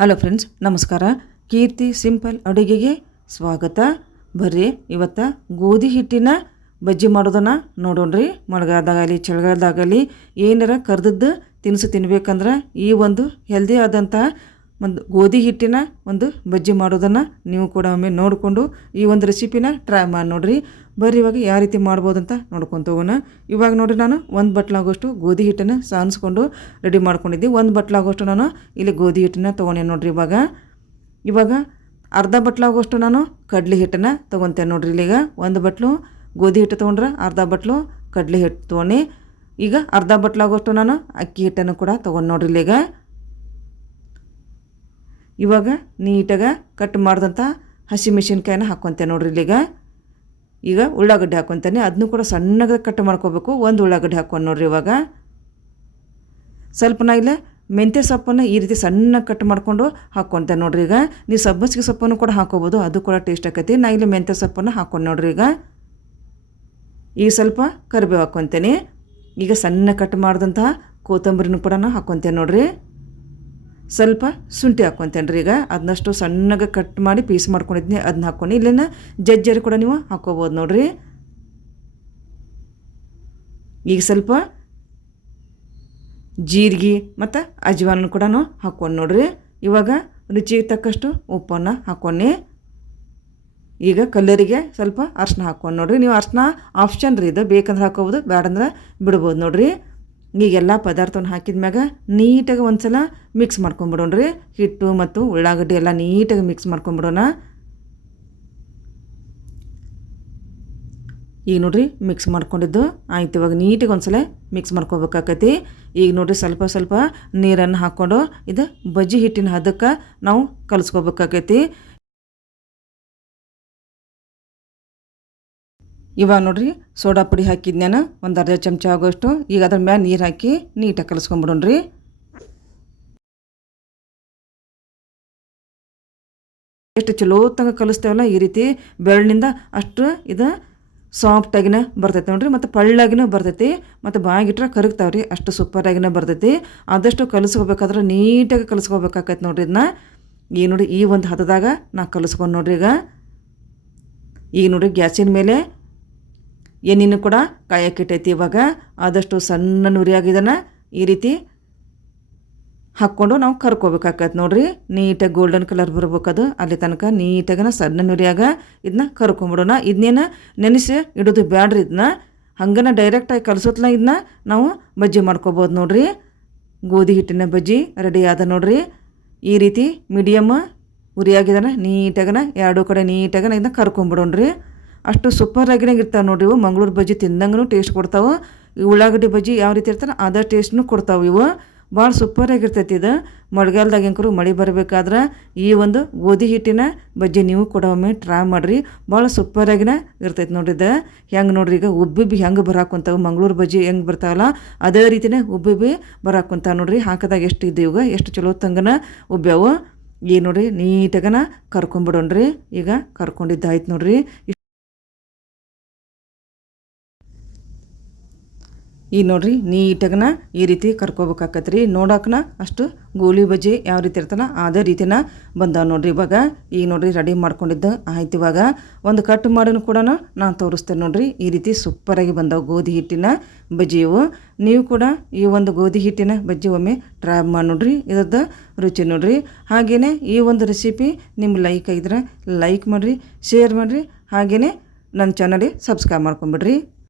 Hello friends ನಮಸ್ಕಾರ. ಕೀರ್ತಿ simple ಅಡುಗೆಗೆ ಸ್ವಾಗತ. ಬರ್ರಿ, ಇವತ್ತು ಗೋಧಿ ಹಿಟ್ಟಿನ ಬಜ್ಜಿ ಮಾಡೋದನ್ನು ನೋಡೋಣ್ರಿ. ಮಳೆಗಾಲದಾಗಲಿ, ಚಳಿಗಾಲದಾಗಲಿ ಏನಾರ ಕರೆದದ್ದು ತಿನಿಸು ತಿನ್ಬೇಕಂದ್ರೆ ಈ ಒಂದು ಹೆಲ್ದಿ ಆದಂಥ ಒಂದು ಗೋಧಿ ಹಿಟ್ಟಿನ ಒಂದು ಬಜ್ಜಿ ಮಾಡೋದನ್ನು ನೀವು ಕೂಡ ಒಮ್ಮೆ ನೋಡಿಕೊಂಡು ಈ ಒಂದು ರೆಸಿಪಿನ ಟ್ರೈ ಮಾಡಿ ನೋಡಿರಿ. ಬರ್ರಿ, ಇವಾಗ ಯಾವ ರೀತಿ ಮಾಡ್ಬೋದು ಅಂತ ನೋಡ್ಕೊಂತ ಹೋಗೋಣ. ಇವಾಗ ನೋಡಿರಿ ನಾನು ಒಂದು ಬಟ್ಲಾಗೋಷ್ಟು ಗೋಧಿ ಹಿಟ್ಟನ್ನು ಸಾನಿಸ್ಕೊಂಡು ರೆಡಿ ಮಾಡ್ಕೊಂಡಿದ್ದೆ. ಒಂದು ಬಟ್ಲಾಗೋಷ್ಟು ನಾನು ಇಲ್ಲಿ ಗೋಧಿ ಹಿಟ್ಟನ್ನ ತೊಗೊಂಡೆ ನೋಡಿರಿ ಇವಾಗ. ಇವಾಗ ಅರ್ಧ ಬಟ್ಲಾಗೋಷ್ಟು ನಾನು ಕಡಲೆ ಹಿಟ್ಟನ್ನು ತೊಗೊತೇನೆ ನೋಡ್ರಿ ಇಲ್ಲಿಗ. ಒಂದು ಬಟ್ಲು ಗೋಧಿ ಹಿಟ್ಟು ತೊಗೊಂಡ್ರೆ ಅರ್ಧ ಬಟ್ಲು ಕಡಲೆ ಹಿಟ್ಟು ತೊಗೊಂಡು. ಈಗ ಅರ್ಧ ಬಟ್ಲಾಗೋಷ್ಟು ನಾನು ಅಕ್ಕಿ ಹಿಟ್ಟನ್ನು ಕೂಡ ತೊಗೊಂಡು ನೋಡ್ರಿ ಇಲ್ಲೀಗ. ಇವಾಗ ನೀಟಾಗ ಕಟ್ ಮಾಡಿದಂಥ ಹಸಿಮೆಣಸಿನ್ಕಾಯಿನ ಹಾಕ್ಕೊತೇನೆ ನೋಡ್ರಿ ಇಲ್ಲಿಗ. ಈಗ ಉಳ್ಳಾಗಡ್ಡೆ ಹಾಕ್ಕೊತೇನೆ ಅದನ್ನು ಕೂಡ ಸಣ್ಣಗೆ ಕಟ್ ಮಾಡ್ಕೋಬೇಕು. ಒಂದು ಉಳ್ಳಾಗಡ್ಡೆ ಹಾಕ್ಕೊಂಡು ನೋಡ್ರಿ ಇವಾಗ. ಸ್ವಲ್ಪ ನಾ ಇಲ್ಲ ಮೆಂತ್ಯ ಸೊಪ್ಪನ್ನು ಈ ರೀತಿ ಸಣ್ಣ ಕಟ್ ಮಾಡಿಕೊಂಡು ಹಾಕ್ಕೊತೇನೆ ನೋಡ್ರಿ ಈಗ. ನೀವು ಸಬ್ಬಸಿಗೆ ಸೊಪ್ಪನ್ನು ಕೂಡ ಹಾಕೋಬೋದು. ಅದು ಕೂಡ ಟೇಸ್ಟ್ ಆಕೈತಿ. ನಾ ಇಲ್ಲಿ ಮೆಂತ್ಯ ಸೊಪ್ಪನ್ನು ಹಾಕ್ಕೊಂಡು ನೋಡ್ರಿ ಈಗ. ಈಗ ಸ್ವಲ್ಪ ಕರಿಬೇವು ಹಾಕ್ಕೊತೇನೆ ಈಗ ಸಣ್ಣ ಕಟ್ ಮಾಡಿದಂತಹ ಕೊತ್ತಂಬರಿನೂ ಕೂಡ ಹಾಕ್ಕೊತೇನೆ ನೋಡ್ರಿ. ಸ್ವಲ್ಪ ಶುಂಠಿ ಹಾಕ್ಕೊತೇನೆ ರೀ ಈಗ. ಅದನ್ನಷ್ಟು ಸಣ್ಣಗೆ ಕಟ್ ಮಾಡಿ ಪೀಸ್ ಮಾಡ್ಕೊಂಡಿದ್ನಿ ಅದನ್ನ ಹಾಕ್ಕೊಂಡು. ಇಲ್ಲಿನ ಜಜ್ಜರಿ ಕೂಡ ನೀವು ಹಾಕ್ಕೋಬೋದು ನೋಡಿರಿ. ಈಗ ಸ್ವಲ್ಪ ಜೀರಿಗೆ ಮತ್ತು ಅಜ್ವಾನ ಕೂಡ ಹಾಕ್ಕೊಂಡು ನೋಡ್ರಿ. ಇವಾಗ ರುಚಿಗೆ ತಕ್ಕಷ್ಟು ಉಪ್ಪನ್ನು ಹಾಕ್ಕೊಂಡು. ಈಗ ಕಲ್ಲರಿಗೆ ಸ್ವಲ್ಪ ಅರ್ಶಿನ ಹಾಕ್ಕೊಂಡು ನೋಡ್ರಿ. ನೀವು ಅರ್ಶಿನ ಆಪ್ಷನ್ ರೀ ಇದು. ಬೇಕಂದ್ರೆ ಹಾಕೋಬೋದು ಬೇಡಂದ್ರೆ ಬಿಡ್ಬೋದು ನೋಡ್ರಿ. ಈಗೆಲ್ಲ ಪದಾರ್ಥವನ್ನು ಹಾಕಿದ ಮ್ಯಾಗ ನೀಟಾಗಿ ಒಂದು ಸಲ ಮಿಕ್ಸ್ ಮಾಡ್ಕೊಂಬಿಡೋಣ್ರಿ. ಹಿಟ್ಟು ಮತ್ತು ಉಳ್ಳಾಗಡ್ಡಿ ಎಲ್ಲ ನೀಟಾಗಿ ಮಿಕ್ಸ್ ಮಾಡ್ಕೊಂಬಿಡೋಣ. ಈಗ ನೋಡ್ರಿ ಮಿಕ್ಸ್ ಮಾಡ್ಕೊಂಡಿದ್ದು. ಆಯ್ತು, ಇವಾಗ ನೀಟಾಗಿ ಒಂದು ಸಲ ಮಿಕ್ಸ್ ಮಾಡ್ಕೋಬೇಕಾಕೈತಿ. ಈಗ ನೋಡ್ರಿ ಸ್ವಲ್ಪ ಸ್ವಲ್ಪ ನೀರನ್ನು ಹಾಕ್ಕೊಂಡು ಇದು ಬಜ್ಜಿ ಹಿಟ್ಟಿನ ಹದಕ್ಕೆ ನಾವು ಕಲಿಸ್ಕೋಬೇಕಾಕೈತಿ. ಇವಾಗ ನೋಡ್ರಿ, ಸೋಡಾ ಪುಡಿ ಹಾಕಿದ್ನ್ಯಾನ, ಒಂದು ಅರ್ಧ ಚಮಚ ಆಗೋಷ್ಟು. ಈಗ ಅದ್ರ ಮ್ಯಾಲೆ ನೀರು ಹಾಕಿ ನೀಟಾಗಿ ಕಲಿಸ್ಕೊಂಬಿಡೋಣ್ರಿ. ಎಷ್ಟು ಚಲೋ ತಂಗ ಕಲಿಸ್ತೇವಲ್ಲ ಈ ರೀತಿ. ಬೆರಳಿನಿಂದ ಅಷ್ಟು ಇದು ಸಾಫ್ಟಾಗಿನ ಬರ್ತೈತೆ ನೋಡ್ರಿ, ಮತ್ತು ಪಳ್ಳಾಗಿನೂ ಬರ್ತೈತಿ, ಮತ್ತು ಬಾಗಿಟ್ರೆ ಕರಗ್ತಾವ್ರಿ, ಅಷ್ಟು ಸೂಪರಾಗಿನ ಬರ್ತೈತಿ. ಆದಷ್ಟು ಕಲಿಸ್ಕೋಬೇಕಾದ್ರೆ ನೀಟಾಗಿ ಕಲಿಸ್ಕೋಬೇಕಾಕೈತೆ ನೋಡ್ರಿ ಇದನ್ನ ಈ ನೋಡಿ ಈ ಒಂದು ಹದದಾಗ ನಾ ಕಲಿಸ್ಕೊಂಡು ನೋಡ್ರಿ ಈಗ. ಈಗ ನೋಡ್ರಿ ಗ್ಯಾಸಿನ ಮೇಲೆ ಎಣ್ಣೆನೂ ಕೂಡ ಕಾಯಕ್ಕಿಟ್ಟೈತಿ ಇವಾಗ. ಆದಷ್ಟು ಸಣ್ಣ ನುರಿಯಾಗಿದನ ಈ ರೀತಿ ಹಾಕ್ಕೊಂಡು ನಾವು ಕರ್ಕೋಬೇಕಾಗತ್ತೆ ನೋಡ್ರಿ. ನೀಟಾಗಿ ಗೋಲ್ಡನ್ ಕಲರ್ ಬರ್ಬೇಕದು. ಅಲ್ಲಿ ತನಕ ನೀಟಾಗನ ಸಣ್ಣ ನುರಿಯಾಗ ಇದನ್ನ ಕರ್ಕೊಂಬಿಡೋಣ. ಇದನ್ನೇನು ನೆನೆಸಿ ಇಡೋದು ಬ್ಯಾಡ್ರಿ ಇದನ್ನ ಹಂಗನ ಡೈರೆಕ್ಟಾಗಿ ಕಲಸೋತ್ಲ ಇದನ್ನ ನಾವು ಬಜ್ಜಿ ಮಾಡ್ಕೋಬೋದು ನೋಡ್ರಿ. ಗೋಧಿ ಹಿಟ್ಟಿನ ಬಜ್ಜಿ ರೆಡಿ ಆದ ನೋಡ್ರಿ. ಈ ರೀತಿ ಮೀಡಿಯಮ್ ಉರಿಯಾಗಿದ್ದಾನೆ ನೀಟಾಗನ ಎರಡೂ ಕಡೆ ನೀಟಾಗನ ಇದನ್ನ ಕರ್ಕೊಂಬಿಡೋಣ್ರಿ. ಅಷ್ಟು ಸೂಪರ್ ಇರ್ತಾವೆ ನೋಡ್ರಿ ಇವು. ಮಂಗಳೂರು ಬಜ್ಜಿ ತಿಂದಂಗೂ ಟೇಸ್ಟ್ ಕೊಡ್ತಾವೆ. ಈ ಉಳ್ಳಾಗಡ್ಡಿ ಬಜ್ಜಿ ಯಾವ ರೀತಿ ಇರ್ತಾನೆ ಅದೇ ಟೇಸ್ಟ್ನು ಕೊಡ್ತಾವೆ ಇವು. ಭಾಳ ಸೂಪರಾಗಿರ್ತೈತಿ ಇದು. ಮಳೆಗಾಲದಾಗ ಹೆಂಕರು ಮಳೆ ಬರಬೇಕಾದ್ರೆ ಈ ಒಂದು ಗೋಧಿ ಹಿಟ್ಟಿನ ಬಜ್ಜಿ ನೀವು ಕೂಡ ಒಮ್ಮೆ ಟ್ರೈ ಮಾಡಿರಿ. ಭಾಳ ಸೂಪರಾಗಿನ ಇರ್ತೈತೆ ನೋಡ್ರಿ ಇದು. ಹೆಂಗೆ ನೋಡ್ರಿ ಈಗ ಉಬ್ಬಿಬ್ಬಿ ಹೆಂಗೆ ಬರಾಕೊಂತಾವೆ. ಮಂಗಳೂರು ಬಜ್ಜಿ ಹೆಂಗೆ ಬರ್ತಾವಲ್ಲ ಅದೇ ರೀತಿನೇ ಉಬ್ಬಿಬ್ಬಿ ಬರಾಕೊಂತಾವೆ ನೋಡ್ರಿ. ಹಾಕಿದಾಗ ಎಷ್ಟು ಇದೆ ಇವಾಗ ಎಷ್ಟು ಚಲೋ ತಂಗನ ಉಬ್ಬ್ಯಾವು. ಈ ನೋಡ್ರಿ ನೀಟಾಗನ ಕರ್ಕೊಂಬಿಡೋಣ್ರಿ. ಈಗ ಕರ್ಕೊಂಡಿದ್ದಾಯ್ತು ನೋಡ್ರಿ. ಈ ನೋಡ್ರಿ ನೀಟಾಗನ ಈ ರೀತಿ ಕರ್ಕೋಬೇಕಾಕತ್ರಿ. ನೋಡೋಕನ ಅಷ್ಟು ಗೋಲಿ ಬಜ್ಜಿ ಯಾವ ರೀತಿ ಇರ್ತಾನ ಅದೇ ರೀತಿನ ಬಂದಾವ ನೋಡ್ರಿ ಇವಾಗ. ಈಗ ನೋಡ್ರಿ ರೆಡಿ ಮಾಡ್ಕೊಂಡಿದ್ದು ಆಯ್ತು ಇವಾಗ. ಒಂದು ಕಟ್ ಮಾಡಿನೂ ಕೂಡ ನಾನು ತೋರಿಸ್ತೇನೆ ನೋಡ್ರಿ. ಈ ರೀತಿ ಸೂಪರಾಗಿ ಬಂದವು ಗೋಧಿ ಹಿಟ್ಟಿನ ಬಜ್ಜಿ ಇವು ನೀವು ಕೂಡ ಈ ಒಂದು ಗೋಧಿ ಹಿಟ್ಟಿನ ಬಜ್ಜಿ ಒಮ್ಮೆ ಟ್ರೈ ಮಾಡಿ ನೋಡ್ರಿ. ಇದ್ರದ್ದು ರುಚಿ ನೋಡ್ರಿ. ಹಾಗೆಯೇ ಈ ಒಂದು ರೆಸಿಪಿ ನಿಮ್ಮ ಲೈಕ್ ಆಗಿದ್ರೆ ಲೈಕ್ ಮಾಡಿರಿ ಶೇರ್ ಮಾಡಿರಿ. ಹಾಗೆಯೇ ನನ್ನ ಚಾನಲಿಗೆ ಸಬ್ಸ್ಕ್ರೈಬ್ ಮಾಡ್ಕೊಂಬಿಡ್ರಿ.